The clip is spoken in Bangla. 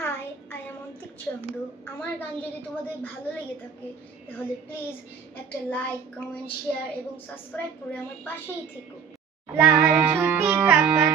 Hi I am Antik Chandra আমার গান যদি তোমাদের ভালো লেগে থাকে, তাহলে প্লিজ একটা লাইক কমেন্ট শেয়ার এবং সাবস্ক্রাইব করে আমার পাশেই থেকো। লাল ঝুটি কাকা